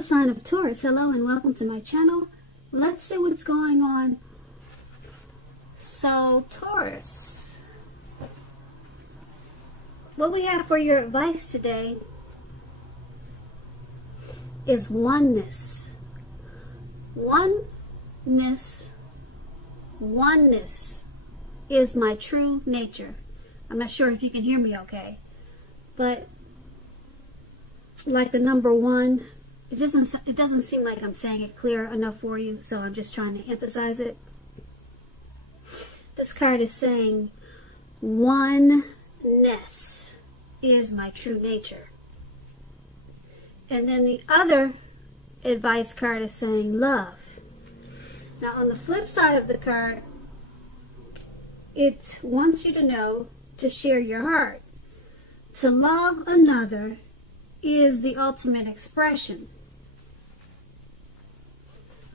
the sign of Taurus. Hello and welcome to my channel. Let's see what's going on. So, Taurus, what we have for your advice today is oneness. Oneness is my true nature. I'm not sure if you can hear me okay, but like the number one, it doesn't seem like I'm saying it clear enough for you, so I'm just trying to emphasize it. This card is saying oneness is my true nature. And then the other advice card is saying love. Now on the flip side of the card, it wants you to know to share your heart. To love another is the ultimate expression.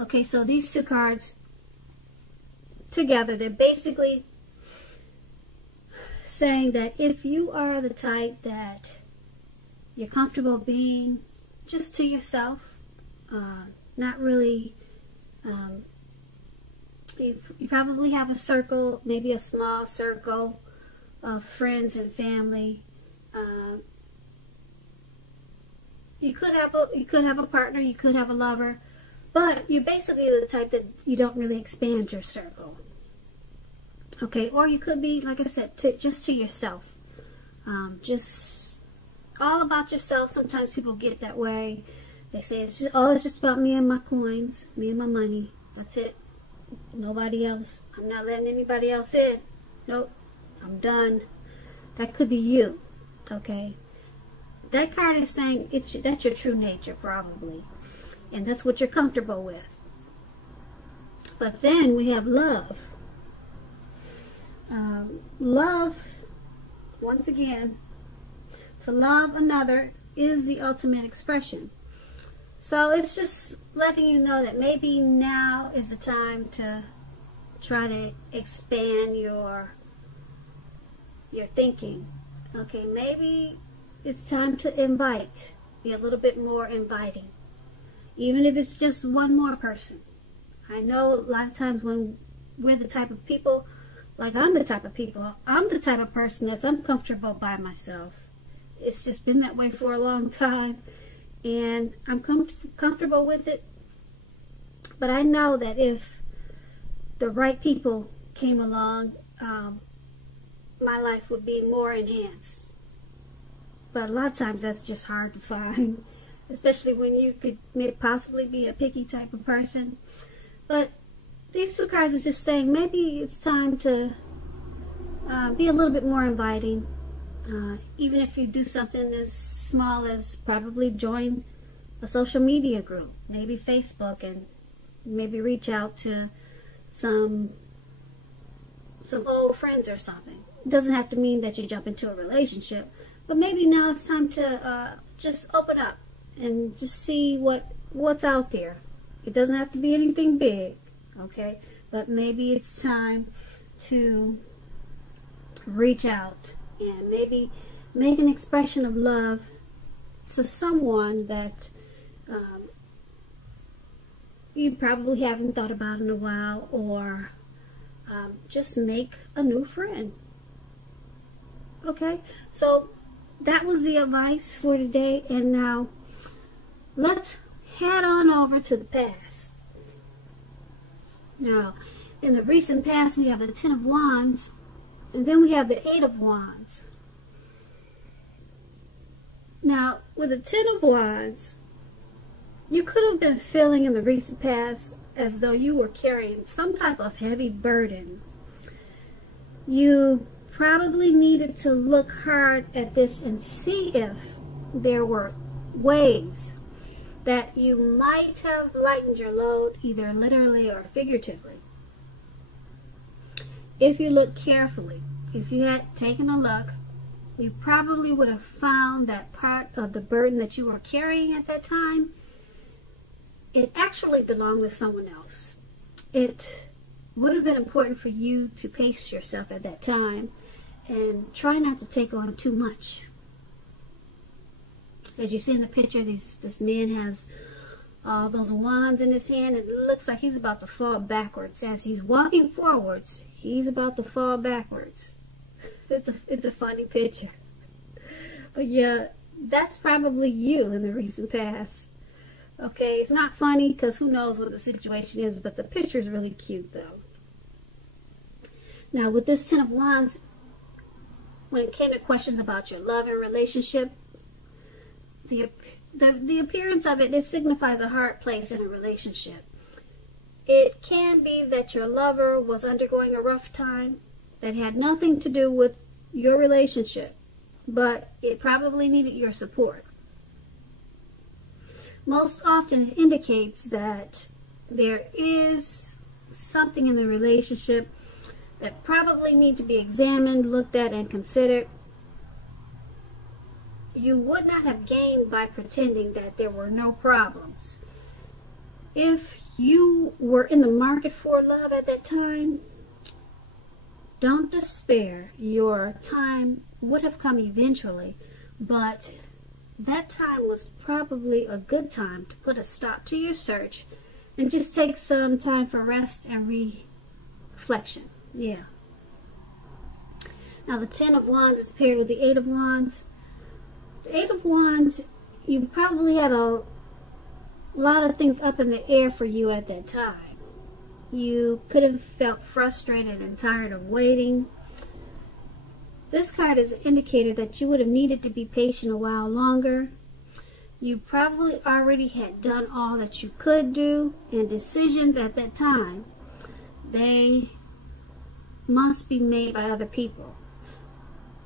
Okay, so these two cards together, they're basically saying that if you are the type that you're comfortable being just to yourself, not really, you probably have a circle, maybe a small circle of friends and family. You could have a partner, you could have a lover, but you're basically the type that you don't really expand your circle. Okay, or you could be, like I said, just to yourself. Just all about yourself. Sometimes people get that way. They say, it's just about me and my coins, me and my money. That's it. Nobody else. I'm not letting anybody else in. Nope. I'm done. That could be you. Okay. That card is saying that's your true nature, probably. And that's what you're comfortable with. But then we have love. Love, once again, to love another is the ultimate expression. So it's just letting you know that maybe now is the time to try to expand your thinking. Okay, maybe it's time to invite, be a little bit more inviting, even if it's just one more person. I know a lot of times when we're the type of people, like I'm the type of person that's uncomfortable by myself. It's just been that way for a long time, and I'm comfortable with it. But I know that if the right people came along, my life would be more enhanced. But a lot of times that's just hard to find, especially when you could possibly be a picky type of person. But these two cards are just saying maybe it's time to be a little bit more inviting. Even if you do something as small as probably join a social media group, maybe Facebook, and maybe reach out to some old friends or something. It doesn't have to mean that you jump into a relationship, but maybe now it's time to just open up and just see what's out there. It doesn't have to be anything big, okay? But maybe it's time to reach out and maybe make an expression of love to someone that you probably haven't thought about in a while, or just make a new friend. Okay, so that was the advice for today, and now let's head on over to the past. Now, in the recent past, we have the Ten of Wands, and then we have the Eight of Wands. Now, with the Ten of Wands, you could have been feeling in the recent past as though you were carrying some type of heavy burden. You probably needed to look hard at this and see if there were ways that you might have lightened your load, either literally or figuratively. If you look carefully, if you had taken a look, you probably would have found that part of the burden that you were carrying at that time, it actually belonged with someone else. It would have been important for you to pace yourself at that time and try not to take on too much. As you see in the picture, this man has those wands in his hand. It looks like he's about to fall backwards. As he's walking forwards, he's about to fall backwards. It's a funny picture. But yeah, that's probably you in the recent past. Okay, it's not funny because who knows what the situation is, but the picture is really cute though. Now with this Ten of Wands, when it came to questions about your love and relationship, the appearance of it signifies a hard place in a relationship. It can be that your lover was undergoing a rough time that had nothing to do with your relationship, but it probably needed your support. Most often it indicates that there is something in the relationship that probably needs to be examined, looked at, and considered. You would not have gained by pretending that there were no problems. If you were in the market for love at that time, don't despair. Your time would have come eventually, but that time was probably a good time to put a stop to your search and just take some time for rest and reflection. Yeah. Now the Ten of Wands is paired with the Eight of Wands. The Eight of Wands, you probably had a lot of things up in the air for you at that time. You could have felt frustrated and tired of waiting. This card is an indicator that you would have needed to be patient a while longer. You probably already had done all that you could do, and decisions at that time, they must be made by other people.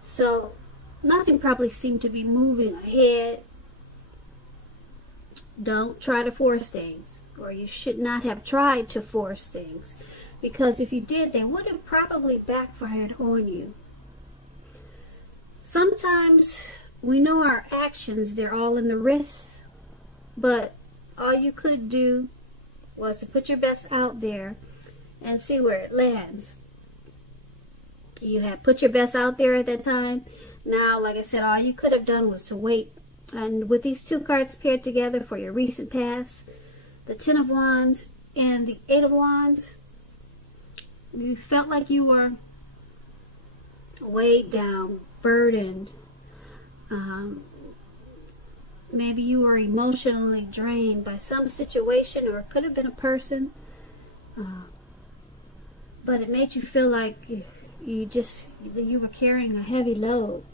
So nothing probably seemed to be moving ahead. Don't try to force things, or you should not have tried to force things, because if you did, they would have probably backfired on you. Sometimes we know our actions, they're all in the wrist, but all you could do was to put your best out there and see where it lands. You had put your best out there at that time. Now, like I said, all you could have done was to wait. And with these two cards paired together for your recent past, the Ten of Wands and the Eight of Wands, you felt like you were weighed down, burdened. Maybe you were emotionally drained by some situation, or it could have been a person. But it made you feel like you were carrying a heavy load.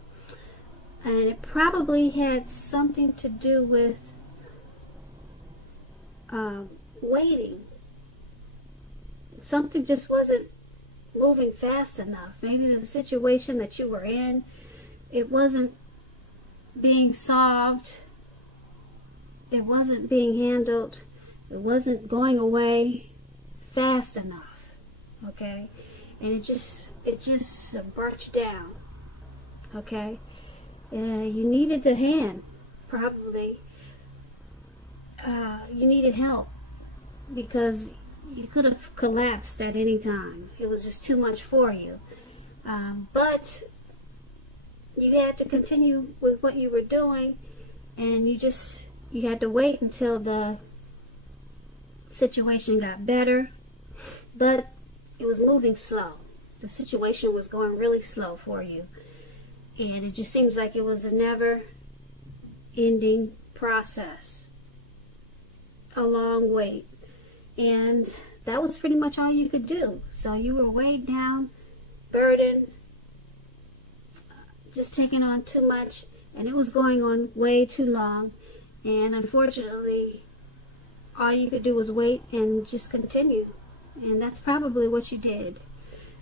And it probably had something to do with waiting. Something just wasn't moving fast enough. Maybe the situation that you were in, it wasn't being solved. It wasn't being handled. It wasn't going away fast enough. Okay? And it just burnt you down. Okay? You needed a hand, probably. You needed help because you could have collapsed at any time. It was just too much for you. But you had to continue with what you were doing, and you had to wait until the situation got better. But it was moving slow. The situation was going really slow for you. And it just seems like it was a never-ending process. A long wait. And that was pretty much all you could do. So you were weighed down, burdened, just taking on too much. And it was going on way too long. And unfortunately, all you could do was wait and just continue. And that's probably what you did.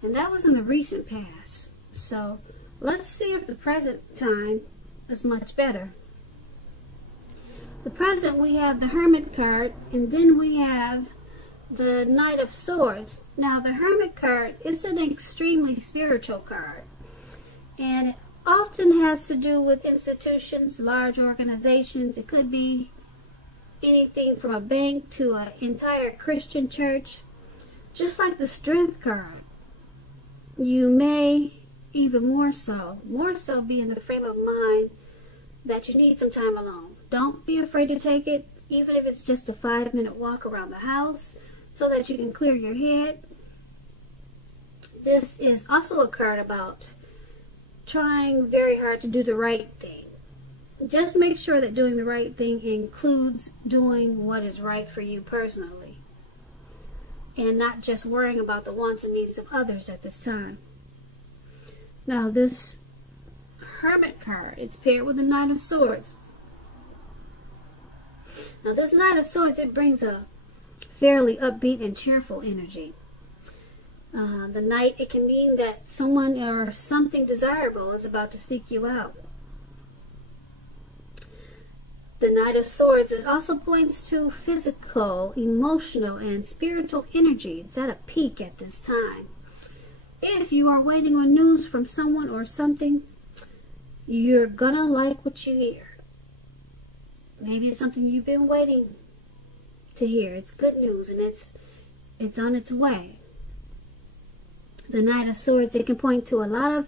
And that was in the recent past. So let's see if the present time is much better. The present, we have the Hermit card, and then we have the Knight of Swords. Now, the Hermit card is an extremely spiritual card, and it often has to do with institutions, large organizations. It could be anything from a bank to an entire Christian church. Just like the Strength card, you may even more so be in the frame of mind that you need some time alone. Don't be afraid to take it. even if it's just a 5-minute walk around the house so that you can clear your head. This is also a card about trying very hard to do the right thing. Just make sure that doing the right thing includes doing what is right for you personally, and not just worrying about the wants and needs of others at this time. Now this Hermit card, it's paired with the Knight of Swords. Now this Knight of Swords, it brings a fairly upbeat and cheerful energy. The Knight, it can mean that someone or something desirable is about to seek you out. The Knight of Swords, it also points to physical, emotional, and spiritual energy. It's at a peak at this time. If you are waiting on news from someone or something, you're gonna like what you hear. Maybe it's something you've been waiting to hear. It's good news, and it's on its way. The Knight of Swords, it can point to a lot of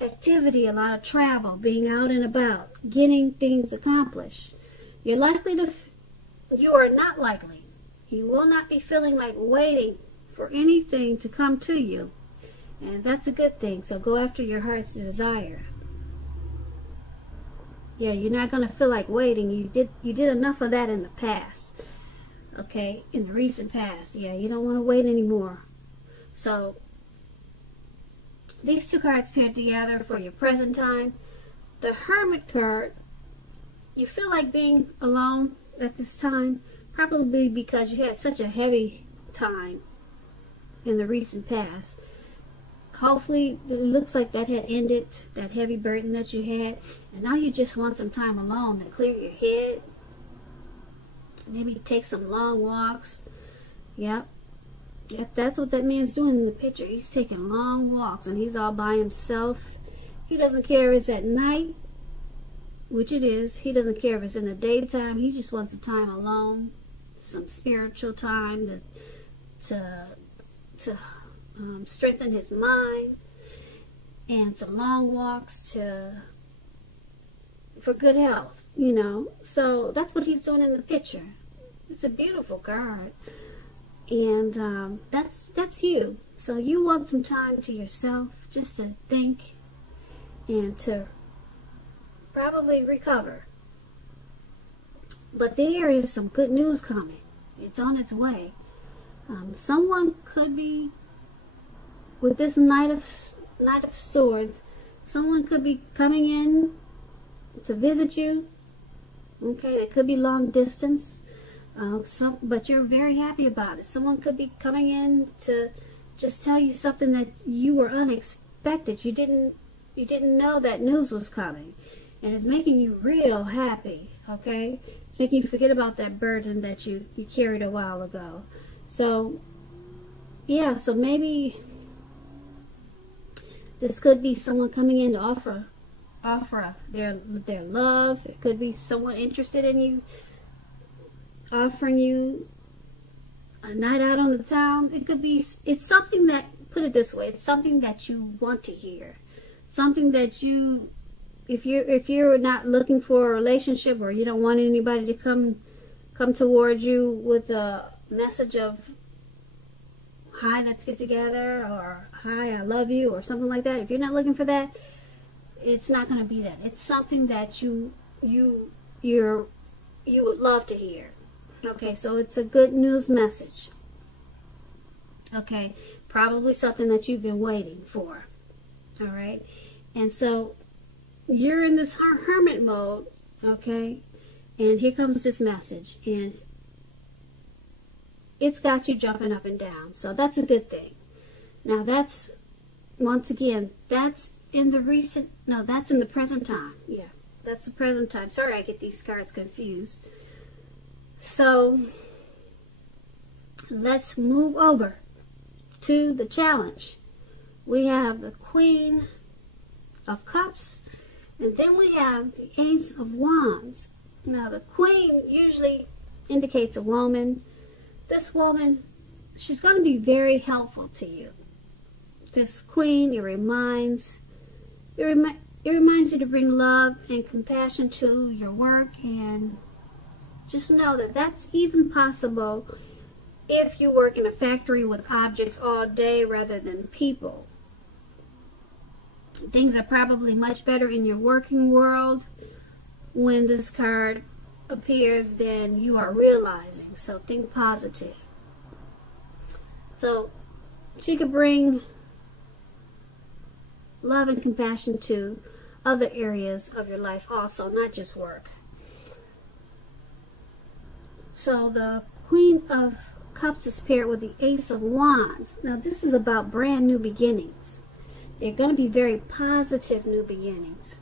activity, a lot of travel, being out and about, getting things accomplished. You are not likely. You will not be feeling like waiting for anything to come to you. And that's a good thing. So go after your heart's desire. Yeah, you're not going to feel like waiting. You did enough of that in the past. Okay, in the recent past. Yeah, you don't want to wait anymore. So these two cards paired together for your present time. The Hermit card, you feel like being alone at this time, probably because you had such a heavy time in the recent past. Hopefully, it looks like that had ended, that heavy burden that you had, and now you just want some time alone to clear your head. Maybe take some long walks. Yep. That's what that man's doing in the picture. He's taking long walks, and he's all by himself. He doesn't care if it's at night, which it is. He doesn't care if it's in the daytime. He just wants some time alone, some spiritual time to strengthen his mind, and some long walks for good health, you know. So that's what he's doing in the picture. It's a beautiful card. And that's you. So you want some time to yourself, just to think and to probably recover. But there is some good news coming. It's on its way. Someone could be, with this Knight of Swords, someone could be coming in to visit you. Okay, it could be long distance. But you're very happy about it. Someone could be coming in to just tell you something that you were unexpected. You didn't know that news was coming, and it's making you real happy. Okay, it's making you forget about that burden that you carried a while ago. So yeah, so maybe this could be someone coming in to offer their love. It could be someone interested in you, offering you a night out on the town. It could be, it's something that, put it this way, it's something that you want to hear. Something that you, if you're not looking for a relationship, or you don't want anybody to come towards you with a message of, hi, let's get together, or hi, I love you, or something like that. If you're not looking for that, it's not going to be that. It's something that you would love to hear. Okay, so it's a good news message. Okay, probably something that you've been waiting for. All right, and so you're in this hermit mode. Okay, and here comes this message, and it's got you jumping up and down. So that's a good thing. Now that's, once again, that's in the recent, no, that's in the present time. Yeah, that's the present time. Sorry, I get these cards confused. So let's move over to the challenge. We have the Queen of Cups, and then we have the Ace of Wands. Now the Queen usually indicates a woman. This woman, she's going to be very helpful to you. This Queen, it reminds you to bring love and compassion to your work, and just know that that's even possible if you work in a factory with objects all day rather than people. Things are probably much better in your working world when this card appears than you are realizing. So think positive. So she could bring love and compassion to other areas of your life also, not just work. So the Queen of Cups is paired with the Ace of Wands. Now this is about brand new beginnings. They're going to be very positive new beginnings.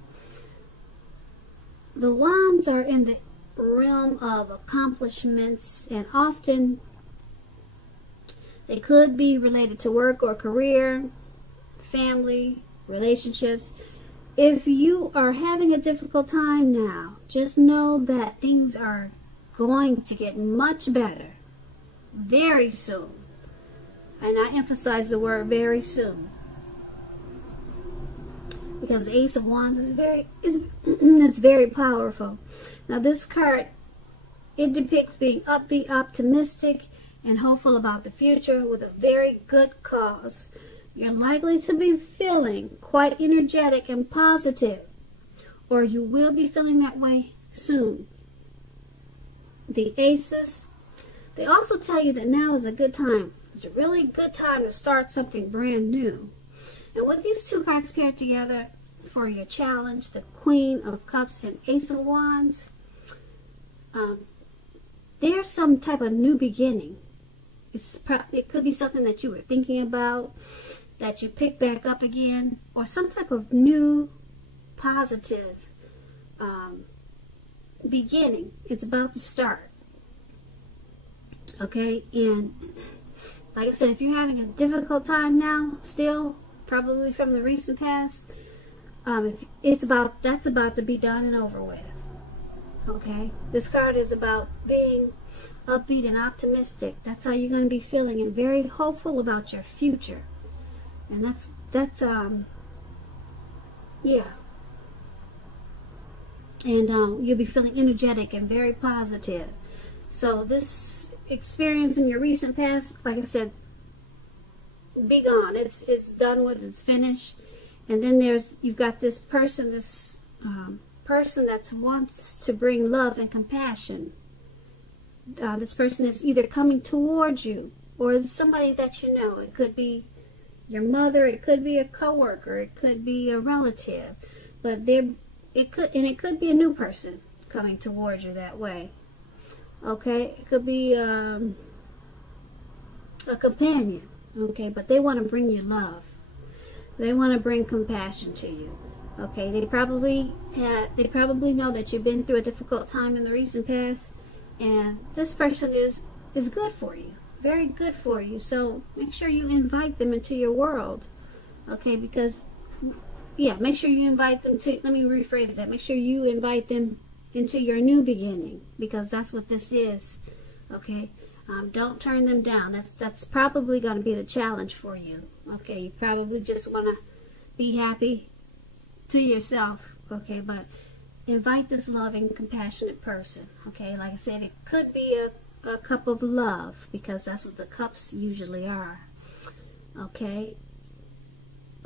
The Wands are in the realm of accomplishments, and often they could be related to work or career, family, relationships. If you are having a difficult time now, just know that things are going to get much better very soon. And I emphasize the word very soon, because the Ace of Wands is it's very powerful. Now this card, it depicts being upbeat, optimistic, and hopeful about the future with a very good cause. You're likely to be feeling quite energetic and positive, or you will be feeling that way soon. The Aces, they also tell you that now is a good time. It's a really good time to start something brand new. And with these two cards paired together for your challenge, the Queen of Cups and Ace of Wands, there's some type of new beginning. It could be something that you were thinking about, that you pick back up again, or some type of new positive beginning. It's about to start. Okay, and like I said, if you're having a difficult time now, still, probably from the recent past, that's about to be done and over with. Okay, this card is about being upbeat and optimistic. That's how you're going to be feeling, and very hopeful about your future. And that's yeah. And you'll be feeling energetic and very positive. So this experience in your recent past, like I said, be gone. It's done with. It's finished. And then you've got this person, person that wants to bring love and compassion. This person is either coming towards you, or somebody that you know. It could be your mother, it could be a coworker, it could be a relative, but it could be a new person coming towards you that way. Okay, it could be a companion. Okay, but they want to bring you love. They want to bring compassion to you. Okay, they probably know that you've been through a difficult time in the recent past, and this person is good for you, very good for you. So make sure you invite them into your world. Okay, because make sure you invite them to. Let me rephrase that. Make sure you invite them into your new beginning, because that's what this is. Okay, don't turn them down. That's probably going to be the challenge for you. Okay, you probably just want to be happy to yourself. Okay, but invite this loving, compassionate person. Okay, like I said, it could be a cup of love, because that's what the cups usually are. Okay,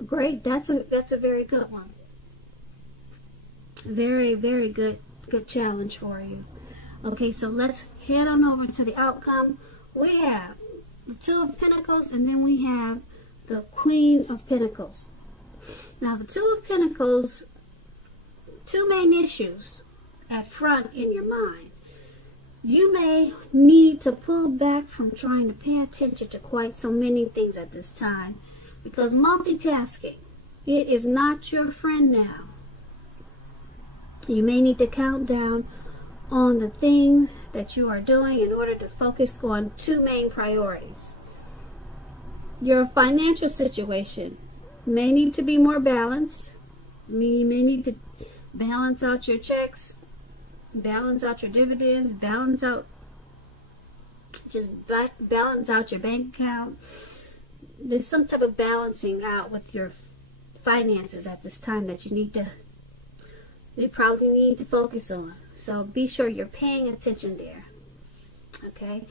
great. That's a very good one. Very, very good challenge for you. Okay, so let's head on over to the outcome. We have the Two of Pentacles, and then we have the Queen of Pentacles. Now, the Two of Pentacles, two main issues at front in your mind. You may need to pull back from trying to pay attention to quite so many things at this time, because multitasking, it is not your friend now. You may need to count down on the things that you are doing in order to focus on two main priorities. Your financial situation may need to be more balanced. You may need to balance out your checks, balance out your dividends, balance out your bank account. There's some type of balancing out with your finances at this time that you probably need to focus on. So be sure you're paying attention there. Okay.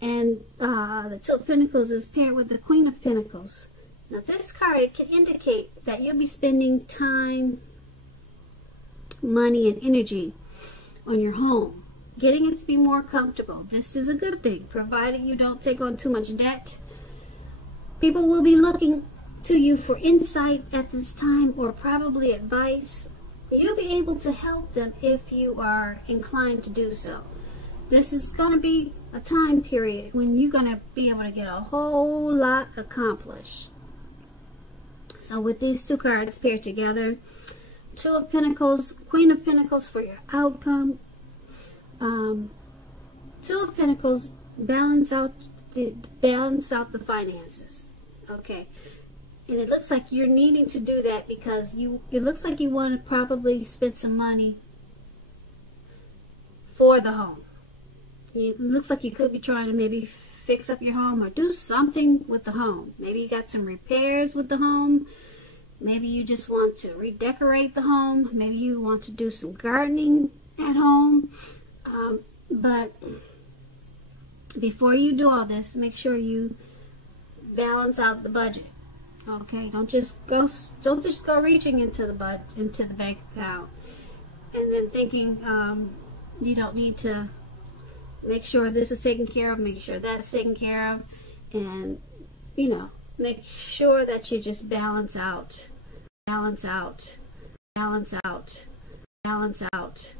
And the Two of Pentacles is paired with the Queen of Pentacles. Now this card, it can indicate that you'll be spending time, money, and energy on your home, getting it to be more comfortable. This is a good thing, provided you don't take on too much debt. People will be looking to you for insight at this time, or probably advice. You'll be able to help them if you are inclined to do so. This is going to be a time period when you're going to be able to get a whole lot accomplished. So with these two cards paired together, Two of Pentacles, Queen of Pentacles for your outcome. Two of Pentacles balance out the finances. Okay. And it looks like you're needing to do that because it looks like you want to probably spend some money for the home. It looks like you could be trying to maybe fix up your home or do something with the home. Maybe you got some repairs with the home. Maybe you just want to redecorate the home. Maybe you want to do some gardening at home. But before you do all this, make sure you balance out the budget. Okay, don't just go reaching into the bank account and then thinking you don't need to make sure this is taken care of, make sure that's taken care of, and make sure that you just balance out, balance out, balance out, balance out,